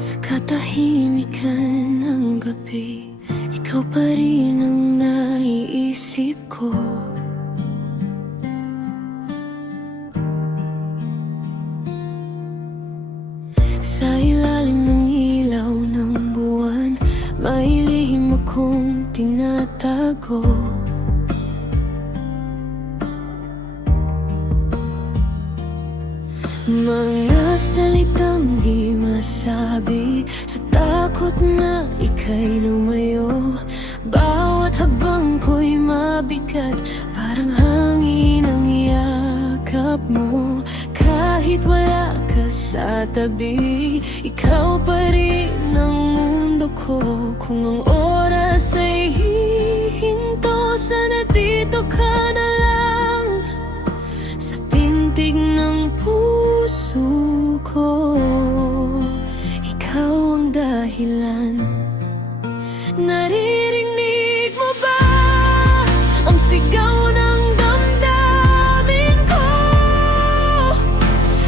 Sa katahimikan ng gabi, ikaw pa rin ang naiisip ko. Sa ilalim ng ilaw ng buwan, may lihim akong tinatago. Mga salitang di masabi, sa takot na ika'y lumayo. Bawat hakbang ko'y mabigat, parang hangin ang yakap mo. Kahit wala ka sa tabi, ikaw pa rin ang mundo ko. Kung ang oras ay hihinto, sana dito ka na lang, sa pintig ng puso ko. Ikaw ang dahilan. Naririnig mo ba ang sigaw ng damdamin ko?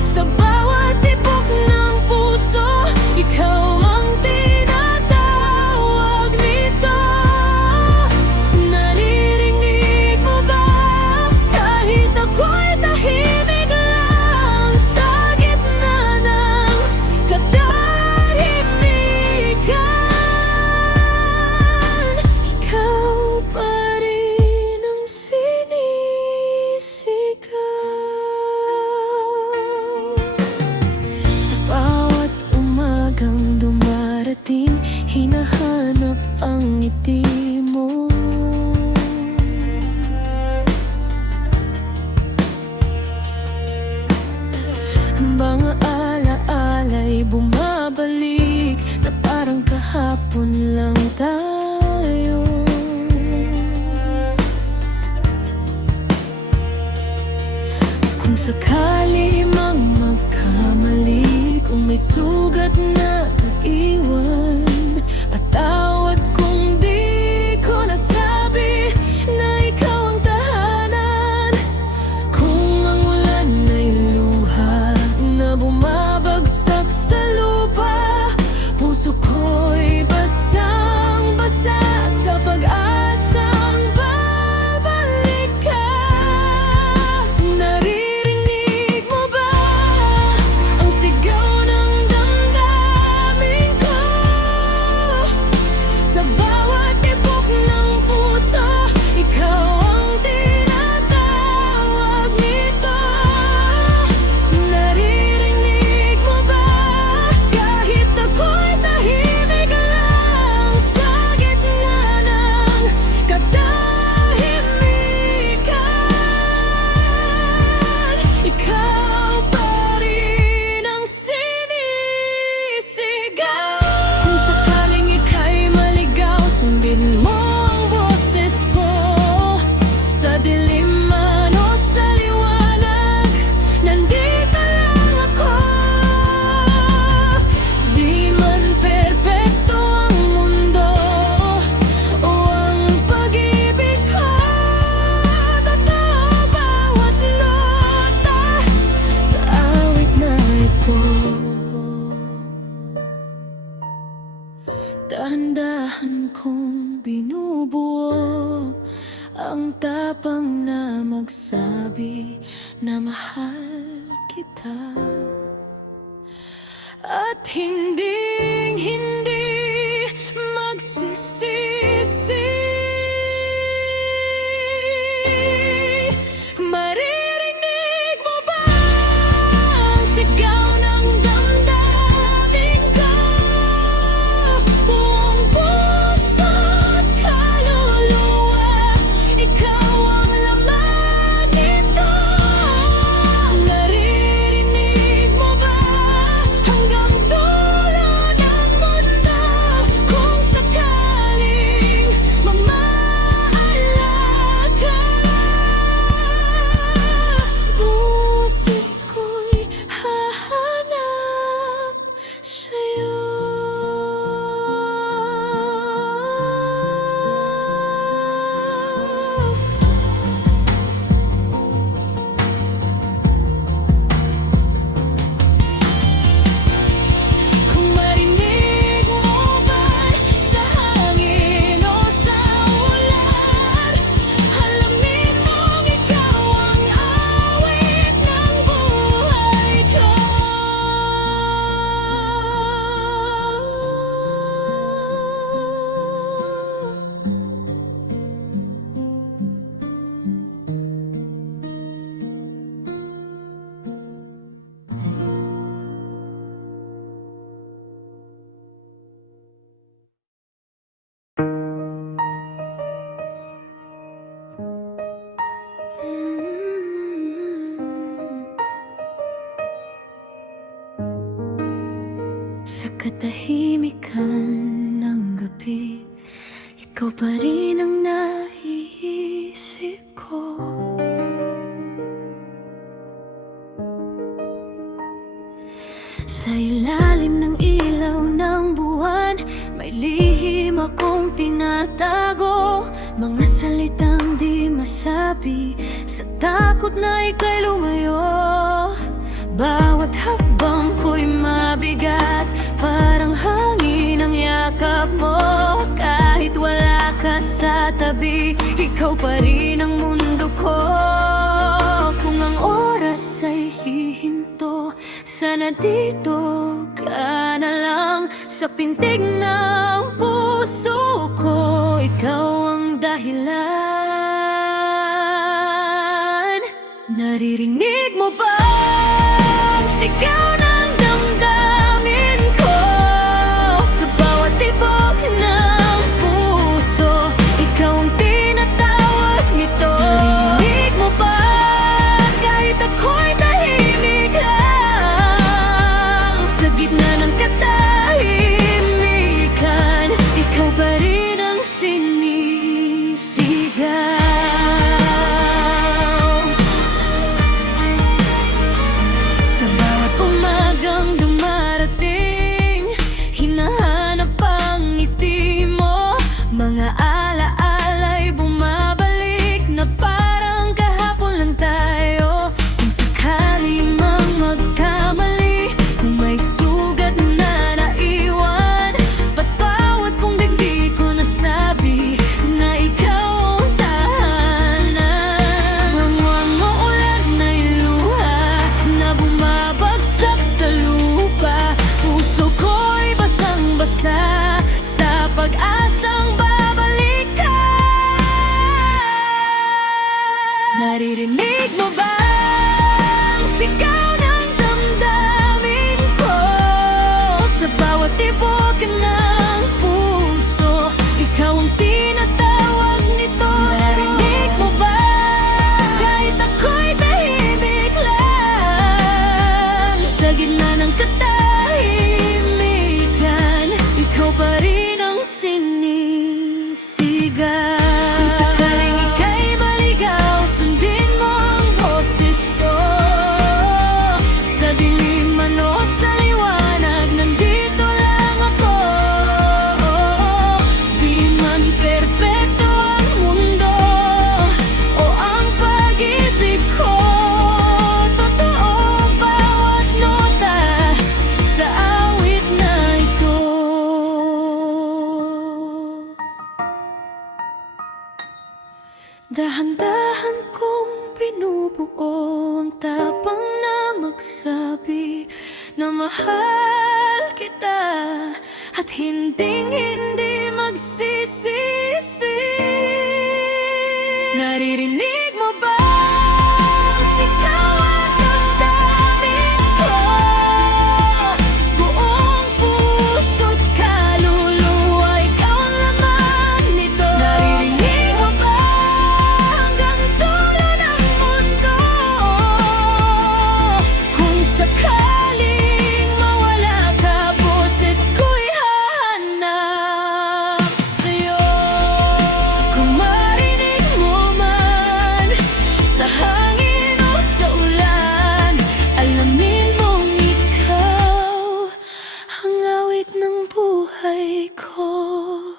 Sa bawat tibok ng puso, ikaw ang tinatawag nito. Naririnig mo ba kahit ako'y tahimik lang sa gitna ng katahimikan? Ikaw pa rin ang sinisigaw. Sa bawat umagang dumarating, hinahanap ang ngiti mo. Mga alaala'y bumabalik, na parang kahapon lang tayo. Kung sakali mang magkamali, kung may sugat na naiwan, patawad kung di ko nasabi na ikaw ang tahanan. Kung ang ulan ay luha na bumabagsak sa lupa, puso ko'y basang-basa sa pag-asang babalik ka. Naririnig mo ba ang sigaw ng damdamin ko? Sa bawat tibok ng puso, ikaw ang tinatawag nito. Naririnig mo ba kahit ako'y tahimik lang sa gitna ng katahimikan? Ikaw pa rin ang sinisigaw. Kung sakaling ika'y maligaw, sundin mo ang boses ko. Sa dilim man o sa liwanag, nandito lang ako. Di man perpekto ang mundo o ang pag-ibig ko, totoo bawat nota sa awit na ito. Dahan-dahan kong binubuo ang tapang na magsabi na mahal kita, at hinding-hindi magsisisi. Maririnig mo ba ang sigaw ng damdamin ko? Buong puso't kaluluwa, ikaw ang laman nito. Naririnig mo ba hanggang dulo Sa katahimikan ng gabi, ikaw pa rin ang naiisip ko. Sa ilalim ng ilaw ng buwan, may lihim akong tinatago. Mga salitang di masabi, sa takot na ika'y lumayo. Bawat hakbang ko'y mabigat, parang hangin ang yakap mo. Kahit wala ka sa tabi, ikaw pa rin ang mundo ko. Kung ang oras ay hihinto, sana dito ka na lang sa pintig ng puso ko. Ikaw ang dahilan. Naririnig mo ba ang sigaw ng damdamin ko? Sa bawat tibok ng puso, ikaw ang tinatawag nito. Naririnig mo ba kahit ako'y tahimik lang? Sa gitna ng katahimikan, ikaw pa rin ang sinisigaw. Sa bawat umagang dumarating, hinahanap ang ngiti mo. Mga alaala'y bumabalik na parang kahapon lang tayo. Kung sakali mang magkamali, kung may sugat na naiwan, patawad kung di ko nasabi na ikaw ang tahanan. Wangwang maulan na luha na bumabagsak sa lupa, puso ko'y basang-basa sa pag-asang babalik ka. Naririnig mo ba ang sigaw ng damdamin ko? Sa bawat tibok ng puso, ikaw ang tinatawag nito. Narinig mo ba kahit ako'y tahimik lang? Sa gitna ng katahimikan, ikaw pa rin ang sinisigaw. Kung sakaling ika'y maligaw, sundin mo ang boses ko. Sa dilim man o sa liwanag, nandito lang ako. Di man perpekto ang mundo o ang pag-ibig ko, totoo bawat nota sa awit na ito. Dahan-dahan kong binubuo ang tapang na magsabi na mahal kita at hinding-hindi magsisisi. Naririnig mo ba ang sigaw at damdamin ko? Buong puso't kaluluwa, ikaw ang laman nito. Naririnig mo ba hanggang dulo ng mundo? Kung sakaling mawala ka, boses ko'y hahanap sa'yo. Kung marinig mo man sa hangin o sa ulan, alamin mong ikaw ang awit ng buhay ko.